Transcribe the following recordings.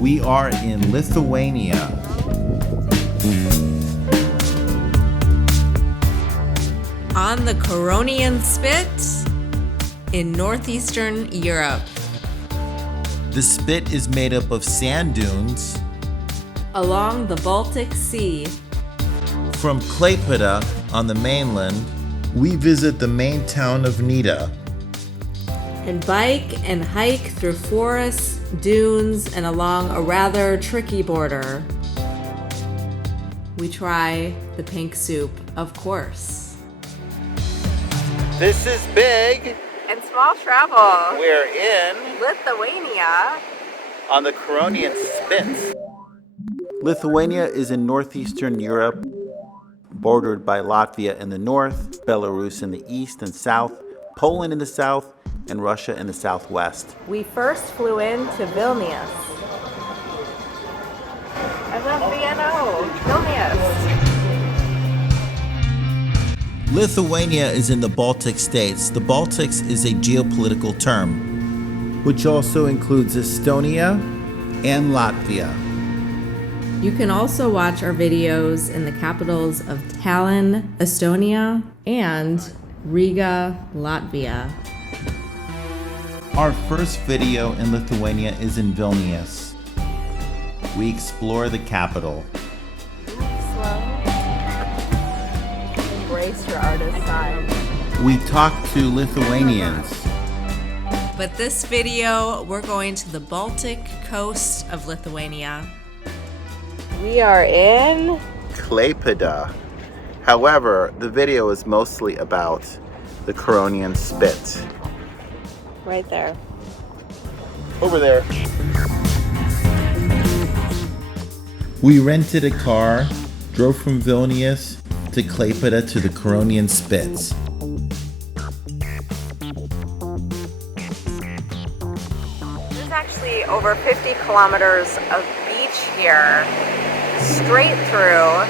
We are in Lithuania. On the Curonian Spit in northeastern Europe. The spit is made up of sand dunes Along the Baltic Sea. from Klaipeda on the mainland. We visit the main town of Nida. And bike and hike through forests, dunes, and along a rather tricky border. We try the pink soup, of course. This is big. And small travel. We're in Lithuania. on the Curonian Spit. Lithuania is in northeastern Europe, bordered by Latvia in the north, Belarus in the east and south, Poland in the south, and Russia in the southwest. We first flew into Vilnius. I love Vilnius. Lithuania is in the Baltic states. The Baltics is a geopolitical term, which also includes Estonia and Latvia. You can also watch our videos in the capitals of Tallinn, Estonia, and Riga, Latvia. Our first video in Lithuania is in Vilnius. We explore the capital. Embrace your artist side. We talk to Lithuanians. But this video, we're going to the Baltic coast of Lithuania. We are in Klaipeda. However, the video is mostly about the Curonian Spit. right there. Over there. We rented a car, drove from Vilnius to Klaipeda to the Curonian Spits. There's actually over 50 kilometers of beach here, straight through.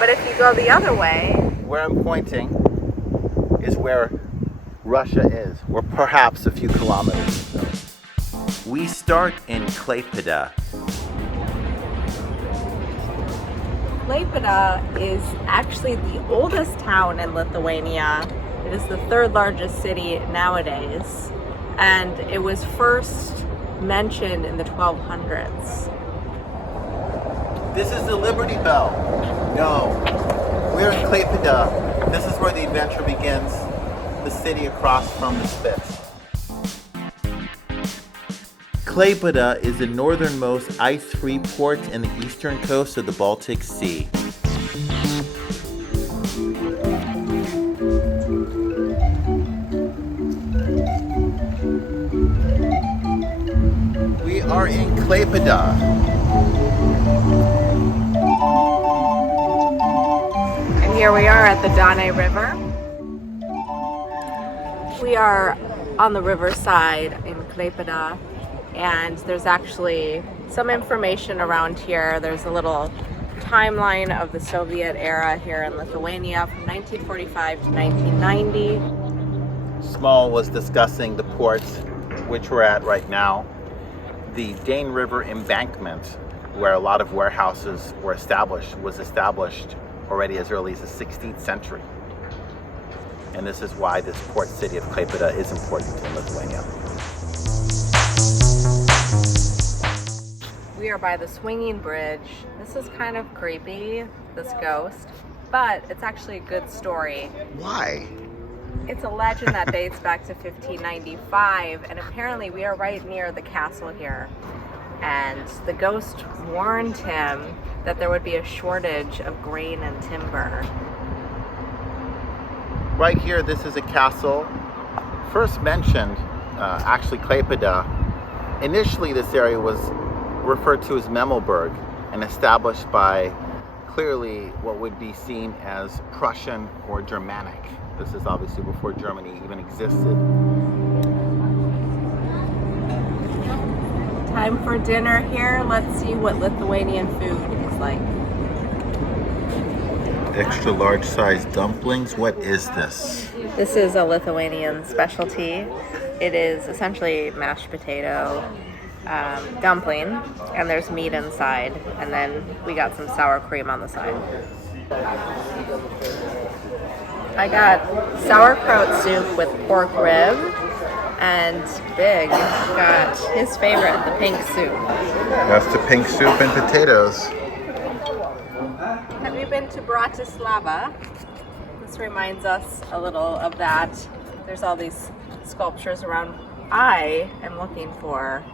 But if you go the other way, Where I'm pointing is where Russia is. We're perhaps a few kilometers. We start in Klaipeda. Klaipeda is actually the oldest town in Lithuania. It is the third largest city nowadays, and it was first mentioned in the 1200s. This is the Liberty Bell. No, we're in Klaipeda. This is where the adventure begins. The city across from the Spits. Klaipeda is the northernmost ice-free port in the eastern coast of the Baltic Sea. We are in Klaipeda. And here we are at the Dane River. We are on the riverside in Klaipeda, and there's actually some information around here. There's a little timeline of the Soviet era here in Lithuania from 1945 to 1990. Small was discussing the ports, which we're at right now. The Dane River embankment, where a lot of warehouses were established, was established already as early as the 16th century. And this is why this port city of Klaipeda is important in Lithuania. We are by the swinging bridge. This is kind of creepy, this ghost, but it's actually a good story. Why? It's a legend that dates back to 1595, and apparently we are right near the castle here. And the ghost warned him that there would be a shortage of grain and timber. Right here, this is a castle. First mentioned, actually Klaipeda. Initially, this area was referred to as Memmelberg and established by clearly what would be seen as Prussian or Germanic. This is obviously before Germany even existed. Time for dinner here. Let's see what Lithuanian food is like. Extra large size dumplings. What is this? This is a Lithuanian specialty. It is essentially mashed potato dumpling, and there's meat inside, and then we got some sour cream on the side. I got sauerkraut soup with pork rib, and Big got his favorite, the pink soup. That's the pink soup and potatoes. Have you been to Bratislava? This reminds us a little of that. There's all these sculptures around. I am looking for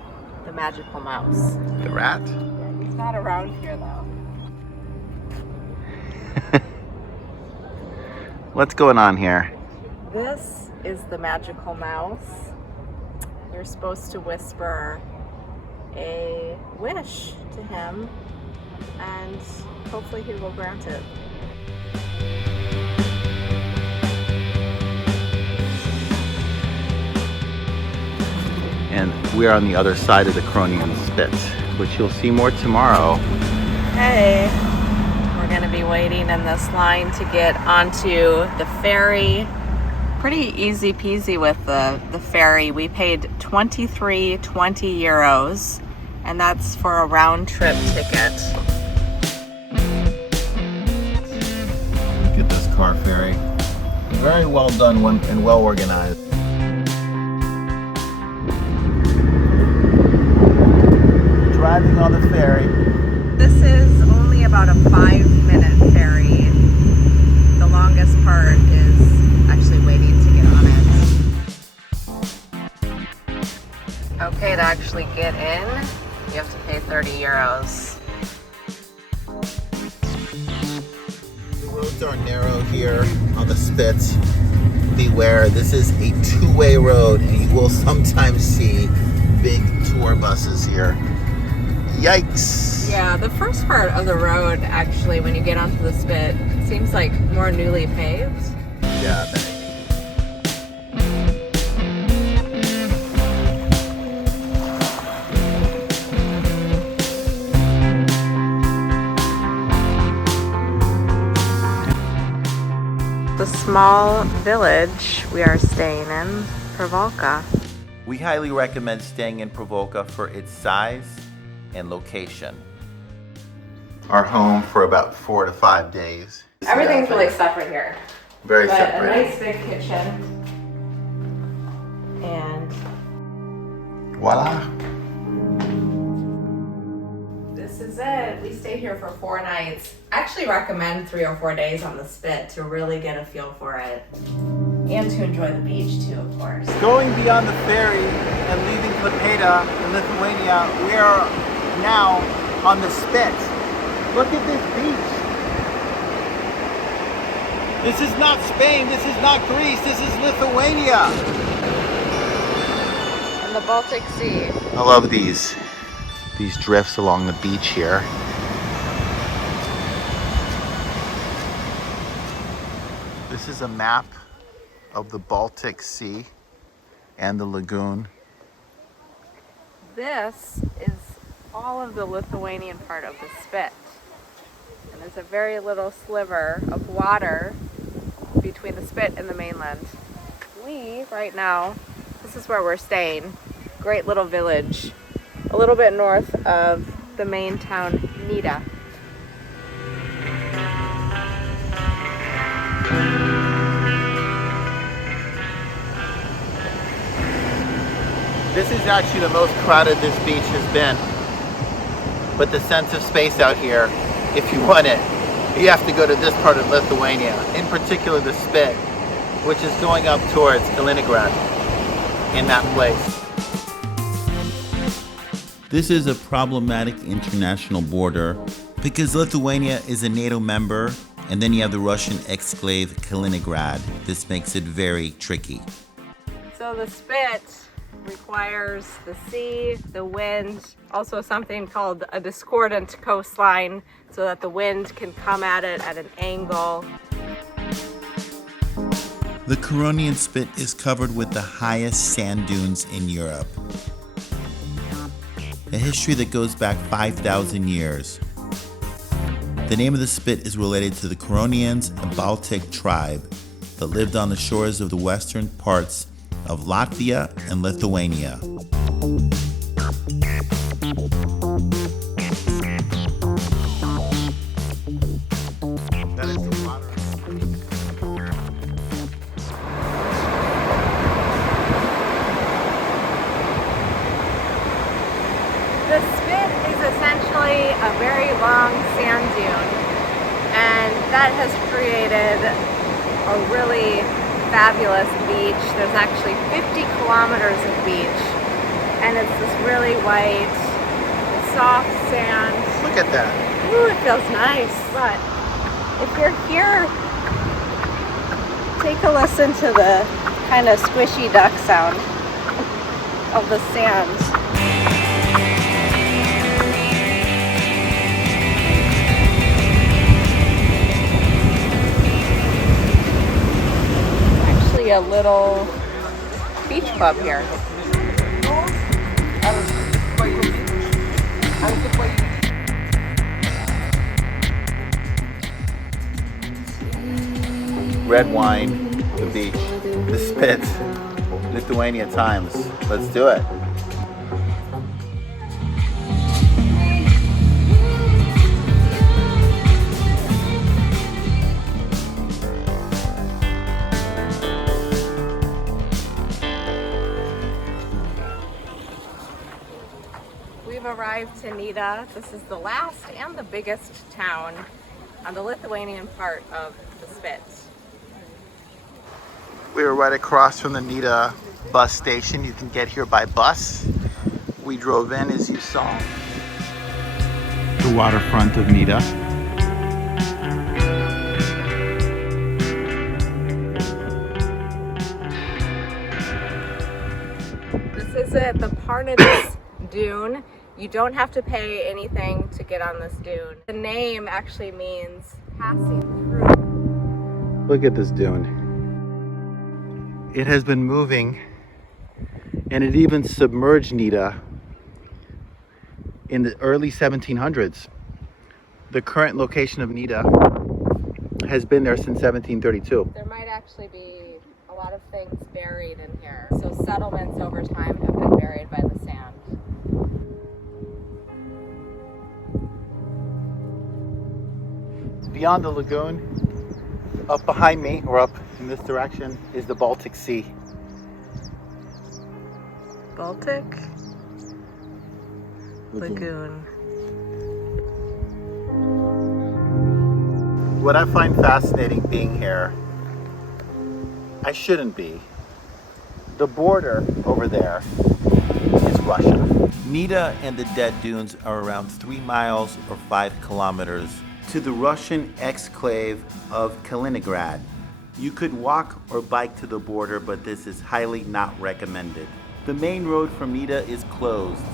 the magical mouse. The rat? It's not around here though. What's going on here? This is the magical mouse. You're supposed to whisper a wish to him, and hopefully he will grant it. And we're on the other side of the Curonian Spit, which you'll see more tomorrow. Hey, we're gonna be waiting in this line to get onto the ferry. Pretty easy peasy with the ferry. We paid 23.20 euros, and that's for a round trip ticket. Look at this car ferry. Very well done and well organized. Driving on the ferry. This is only about a 5-minute ferry. The longest part is actually waiting to get on it. Okay, to actually get in, you have to pay 30 euros. The roads are narrow here on the Spit. Beware, this is a two-way road, and you will sometimes see big tour buses here. Yikes! Yeah, the first part of the road, actually, when you get onto the Spit, seems like more newly paved. Yeah, The small village we are staying in, Pervalka. we highly recommend staying in Pervalka for its size and location. Our home for about 4 to 5 days. Everything's really separate here. Very But separate. a nice big kitchen. And Voila! this is it. We stayed here for 4 nights. I actually recommend 3 or 4 days on the Spit to really get a feel for it. And to enjoy the beach too, of course. Going beyond the ferry and leaving Klaipeda in Lithuania, we are now on the Spit. Look at this beach. This is not Spain, this is not Greece, this is Lithuania. And the Baltic Sea. I love these drifts along the beach here. This is a map of the Baltic Sea and the lagoon. This is all of the Lithuanian part of the Spit. And there's a very little sliver of water between the Spit and the mainland. We, right now, this is where we're staying. Great little village, a little bit north of the main town, Nida. This is actually the most crowded this beach has been. But the sense of space out here, if you want it, you have to go to this part of Lithuania, in particular the Spit, which is going up towards Kaliningrad, in that place. This is a problematic international border because Lithuania is a NATO member, and then you have the Russian exclave Kaliningrad. This makes it very tricky. So the Spit requires the sea, the wind, also something called a discordant coastline so that the wind can come at it at an angle. The Curonian Spit is covered with the highest sand dunes in Europe. A history that goes back 5,000 years. The name of the Spit is related to the Curonians, a Baltic tribe that lived on the shores of the western parts of Latvia and Lithuania. actually a very long sand dune, and that has created a really fabulous beach. There's actually 50 kilometers of beach, and it's this really white, soft sand. Look at that. Ooh, it feels nice. But if you're here, take a listen to the kind of squishy duck sound of the sand. Actually a little beach club here. Red wine, the beach, the spit, Lithuania times. Let's do it. We've arrived to Nida. This is the last and the biggest town on the Lithuanian part of the Spit. We were right across from the Nida bus station. You can get here by bus. We drove in, as you saw, the waterfront of Nida. This is it, the Parnadis Dune. You don't have to pay anything to get on this dune. The name actually means passing through. Look at this dune. It has been moving, and it even submerged Nida in the early 1700s. The current location of Nida has been there since 1732. There might actually be a lot of things buried in here. So settlements over time have been buried by the sand. Beyond the lagoon, up behind me, or up in this direction, is the Baltic Sea. Baltic Lagoon. What I find fascinating being here, I shouldn't be. The border over there is Russia. Nida and the Dead Dunes are around 3 miles or 5 kilometers to the Russian exclave of Kaliningrad. You could walk or bike to the border, but this is highly not recommended. The main road from Nida is closed,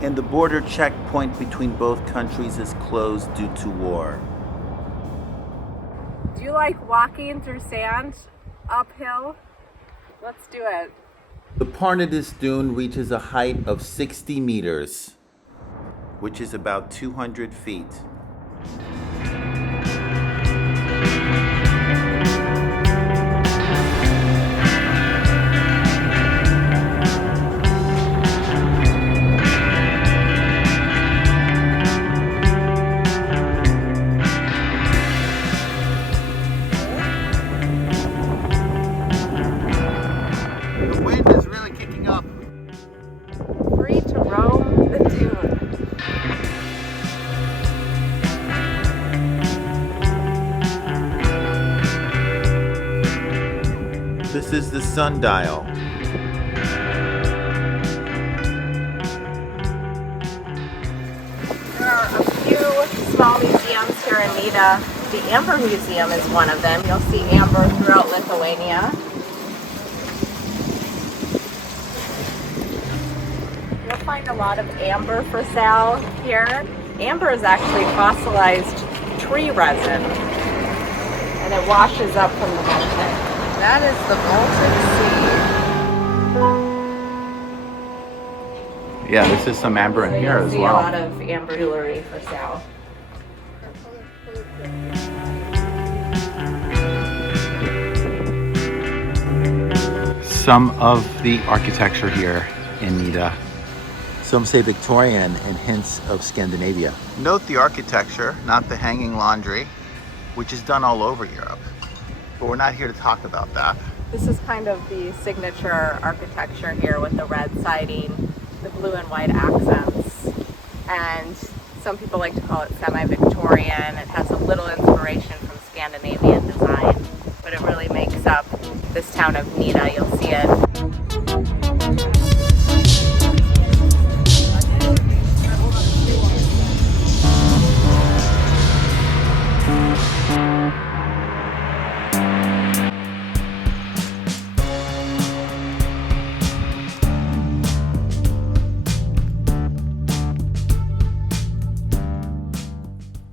and the border checkpoint between both countries is closed due to war. Do you like walking through sand uphill? Let's do it. The Parnadis Dune reaches a height of 60 meters, which is about 200 feet. Free to roam the dune. This is the sundial. There are a few small museums here in Nida. The Amber Museum is one of them. You'll see amber throughout Lithuania. You'll find a lot of amber for sale here. Amber is actually fossilized tree resin, and it washes up from the Baltic. That is the Baltic Sea. Yeah, this is some amber in here as See a well. lot of amber jewelry for sale. Some of the architecture here in Nida. Some say Victorian and hints of Scandinavia. Note the architecture, not the hanging laundry, which is done all over Europe. But we're not here to talk about that. This is kind of the signature architecture here with the red siding, the blue and white accents, and some people like to call it semi-Victorian. It has a little inspiration from Scandinavian design, but it really makes up this town of Nida. You'll see it.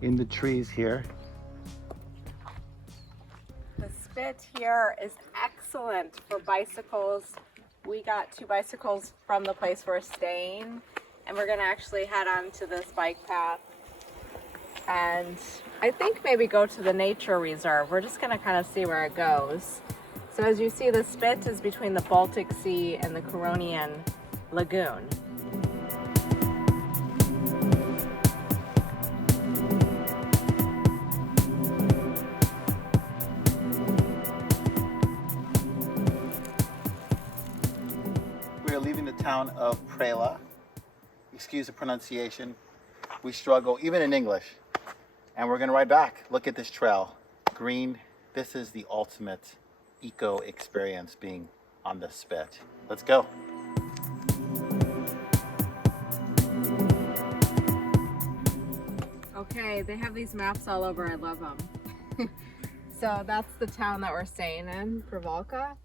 In the trees here. The spit here is excellent for bicycles. We got 2 bicycles from the place we're staying, and we're gonna actually head on to this bike path and I think maybe go to the nature reserve. We're just gonna kind of see where it goes. So as you see, the spit is between the Baltic Sea and the Curonian Lagoon. We are leaving the town of Pervalka. Excuse the pronunciation. We struggle, even in English. And we're gonna ride back. Look at this trail. Green. This is the ultimate eco experience being on the spit. Let's go. Okay, they have these maps all over. I love them. So that's the town that we're staying in, Pervalka.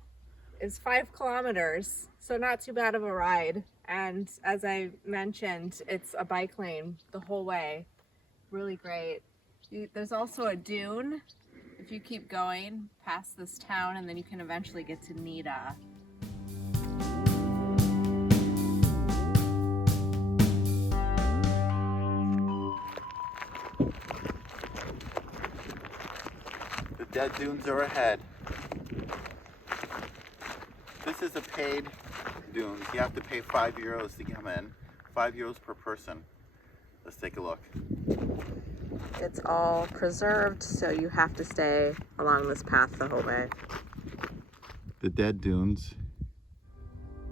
Is 5 kilometers, so not too bad of a ride. And as I mentioned, it's a bike lane the whole way. Really great. There's also a dune if you keep going past this town, and then you can eventually get to Nida. The dead dunes are ahead. This is a paid dune. You have to pay €5 to come in. €5 per person. Let's take a look. It's all preserved, so you have to stay along this path the whole way. The dead dunes,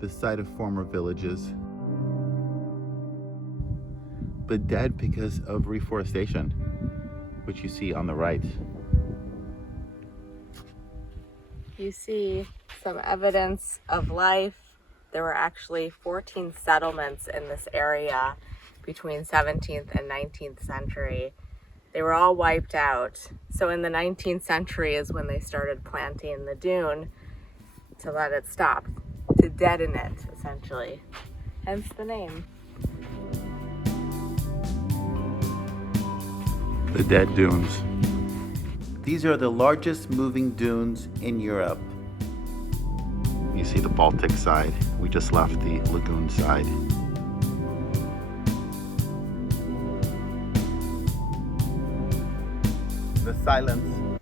the site of former villages, but dead because of reforestation, which you see on the right. You see some evidence of life. There were actually 14 settlements in this area between 17th and 19th century. They were all wiped out. So in the 19th century is when they started planting the dune to let it stop, to deaden it, essentially. Hence the name. The dead dunes. These are the largest moving dunes in Europe. You see the Baltic side. We just left the lagoon side. The silence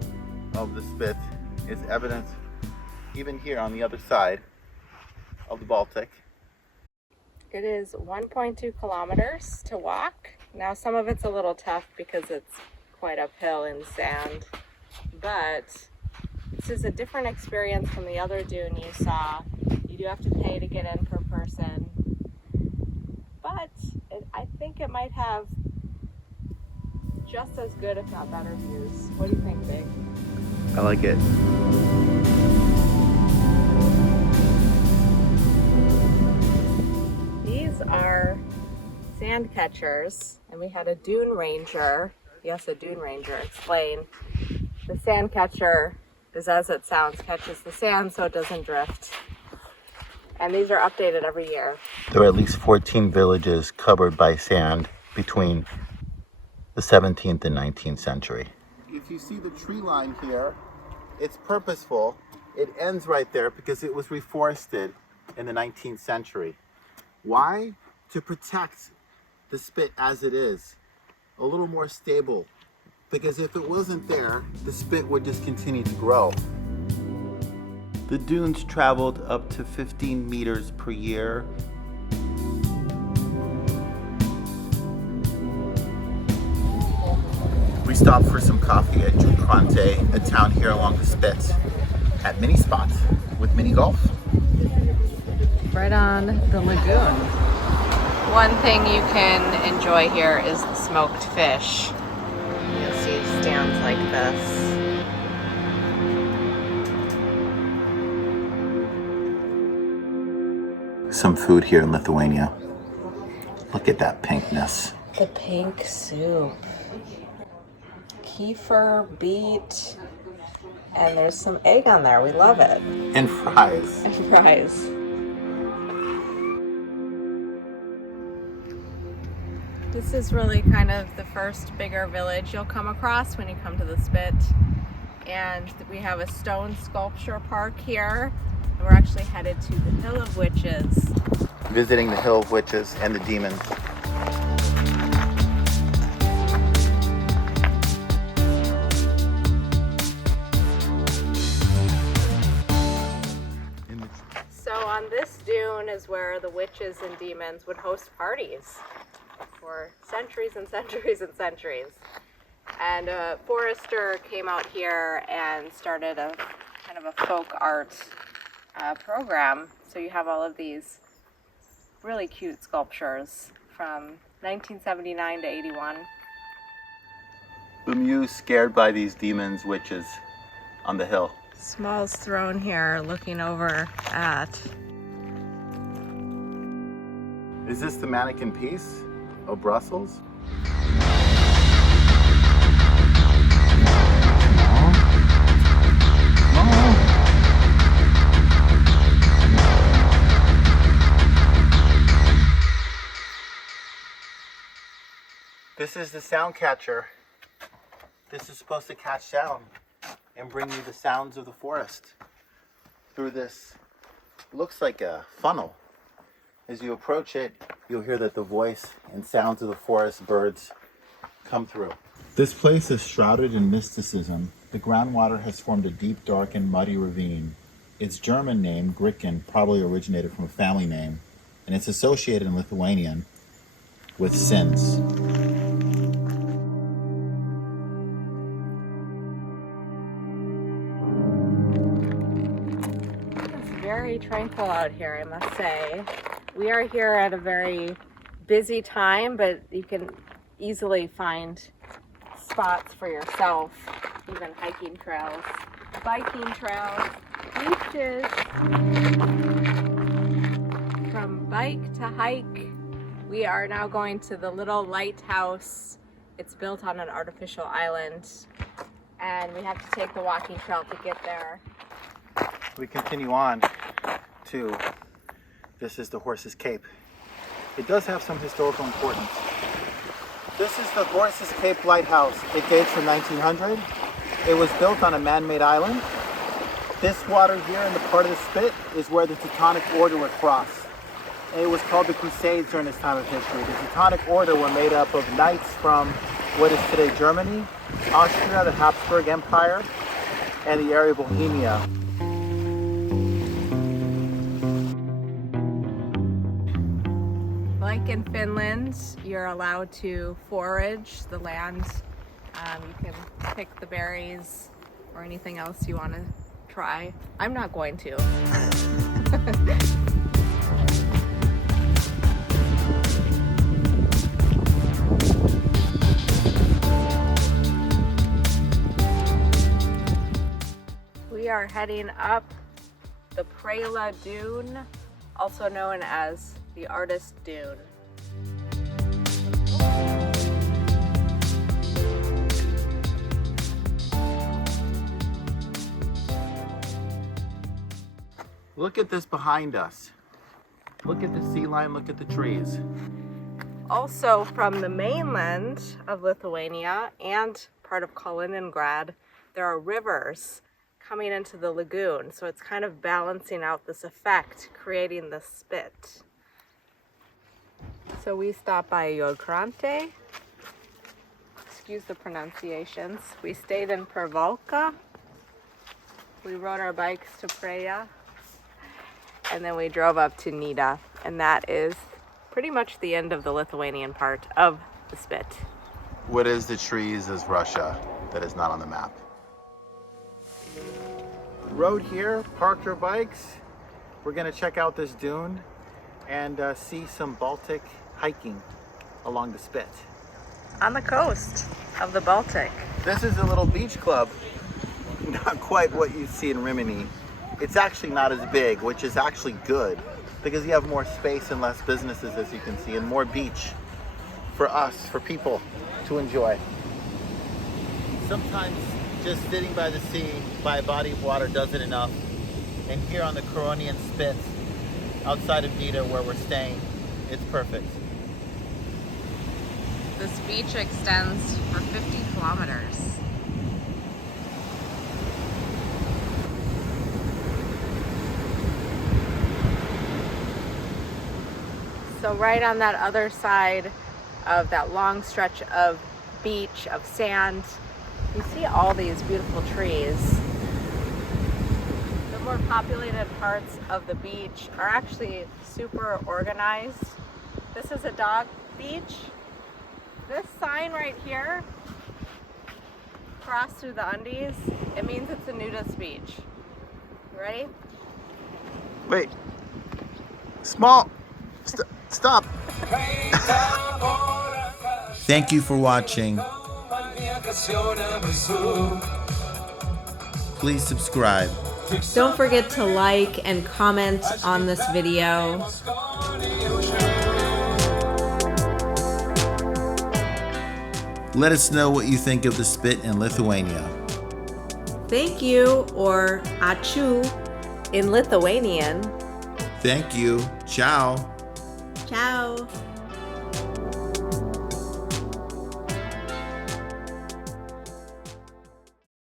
of the spit is evident even here on the other side of the Baltic. It is 1.2 kilometers to walk. Now some of it's a little tough because it's quite uphill in sand, but this is a different experience from the other dune you saw. You do have to pay to get in per person, but I think it might have just as good, if not better, views. What do you think, Big? I like it. These are sand catchers, and we had a dune ranger, yes, a dune ranger, explain. The sand catcher is, as it sounds, catches the sand so it doesn't drift. And these are updated every year. There are at least 14 villages covered by sand between the 17th and 19th century. If you see the tree line here, it's purposeful. It ends right there because it was reforested in the 19th century. Why? To protect the spit as it is, a little more stable. Because if it wasn't there, the spit would just continue to grow. The dunes traveled up to 15 meters per year. We stopped for some coffee at Curonian, a town here along the spit, at mini spots with mini golf. Right on the lagoon. One thing you can enjoy here is the smoked fish. You'll see stands like this. Some food here in Lithuania. Look at that pinkness. The pink soup. Kefir, beet, and there's some egg on there. We love it. And fries. And fries. This is really kind of the first bigger village you'll come across when you come to the Spit. And we have a stone sculpture park here. And we're actually headed to the Hill of Witches. Visiting the Hill of Witches and the demons. So on this dune is where the witches and demons would host parties for centuries and centuries and centuries. And a forester came out here and started a kind of a folk art program. So you have all of these really cute sculptures from 1979 to 81. The muse scared by these demons, witches on the hill. Small's throne here looking over at... Is this the mannequin piece of Brussels? This is the sound catcher. This is supposed to catch sound and bring you the sounds of the forest through this, looks like a funnel. As you approach it, you'll hear that the voice and sounds of the forest birds come through. This place is shrouded in mysticism. The groundwater has formed a deep, dark, and muddy ravine. Its German name, Gricken, probably originated from a family name, and it's associated in Lithuanian with sins. Very tranquil out here, I must say. We are here at a very busy time, but you can easily find spots for yourself, even hiking trails, biking trails, beaches. From bike to hike, we are now going to the little lighthouse. It's built on an artificial island, and we have to take the walking trail to get there. We continue on to, this is the Horse's Cape. It does have some historical importance. This is the Horse's Cape Lighthouse. It dates from 1900. It was built on a man-made island. This water here in the part of the Spit is where the Teutonic Order would cross. And it was called the Crusades during this time of history. The Teutonic Order were made up of knights from what is today Germany, Austria, the Habsburg Empire, and the area of Bohemia. Like in Finland, you're allowed to forage the land. You can pick the berries or anything else you want to try. I'm not going to. We are heading up the Prela Dune, also known as the Artist Dune. Look at this behind us. Look at the sea line, look at the trees. Also from the mainland of Lithuania and part of Kaliningrad, there are rivers coming into the lagoon. So it's kind of balancing out this effect, creating the spit. So we stopped by Jodkrante. Excuse the pronunciations. We stayed in Pervalka. We rode our bikes to Preja. And then we drove up to Nida. And that is pretty much the end of the Lithuanian part of the Spit. What is the trees is Russia that is not on the map? Rode here, parked our bikes. We're gonna check out this dune and see some Baltic hiking along the Spit. On the coast of the Baltic. This is a little beach club, not quite what you see in Rimini. It's actually not as big, which is actually good because you have more space and less businesses, as you can see, and more beach for us, for people to enjoy. Sometimes just sitting by the sea, by a body of water, doesn't enough. And here on the Curonian Spit, outside of Nida where we're staying, it's perfect. This beach extends for 50 kilometers. So right on that other side of that long stretch of beach, of sand, you see all these beautiful trees. The more populated parts of the beach are actually super organized. This is a dog beach. This sign right here, cross through the undies, it means it's a nudist beach. You ready? Wait. Small. Stop. Thank you for watching. Please subscribe. Don't forget to like and comment on this video. Let us know what you think of the Spit in Lithuania. Thank you, or ačiū in Lithuanian. Thank you. Ciao. Ciao.